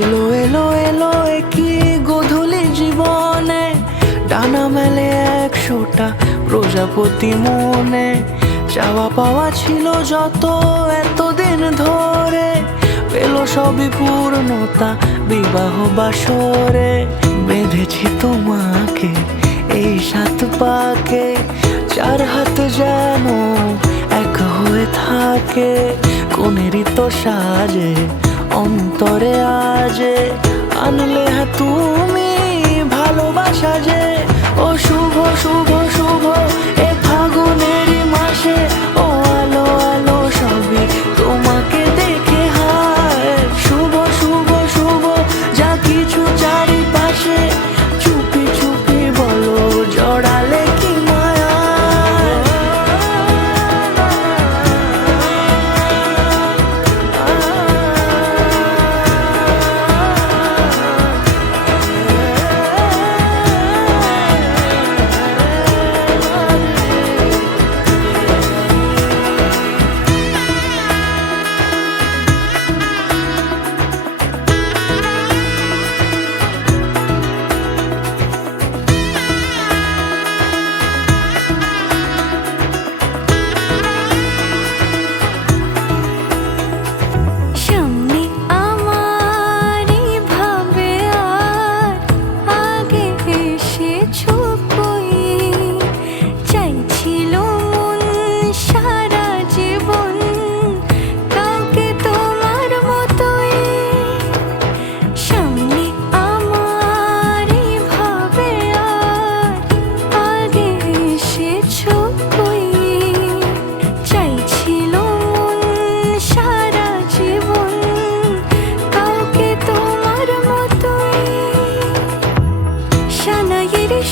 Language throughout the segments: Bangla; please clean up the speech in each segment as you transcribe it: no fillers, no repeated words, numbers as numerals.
এলো এলো এলো একই গধূলি জীবনে, ডানা মেলে 100টা প্রজাপতি মনে। চাওয়া পাওয়া ছিল যত এতদিন ধরে, পেল সবই পূর্ণতা বিবাহ বাসরে। বেঁধেছি তোমাকে এই 7 পাকে, 4 হাত যেন এক হয়ে থাকে। কোনেরই তো সাজে অন্তরে আজে, আনলে হ্যাঁ তুমি ভালোবাসা যে। ও শুভ শুভ শুভ এ ফাগুনেরই মাসে, ও আলো আলো সবই তোমাকে দেখে হায়। শুভ শুভ শুভ যা কিছু চারিপাশে, চুপি চুপি বলো জড়ালে কি মায়া।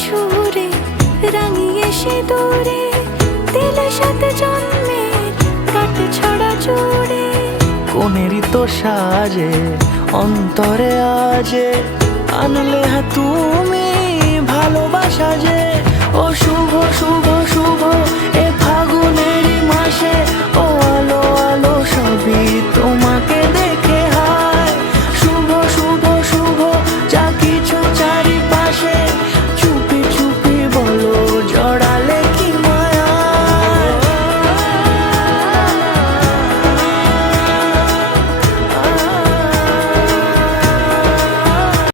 সুরে রাঙিয়ে সে দূরে, দিলে 7 জন্মের কাট ছড়া জুড়ে। কোনেরই তো সাজে অন্তরে আজে, আনলে হ্যাঁ তুমি ভালোবাসা যে। ও শুভ শুভ শুভ এ ফাগুনেরই মাসে, ও আলো আলো সবই তোমাকে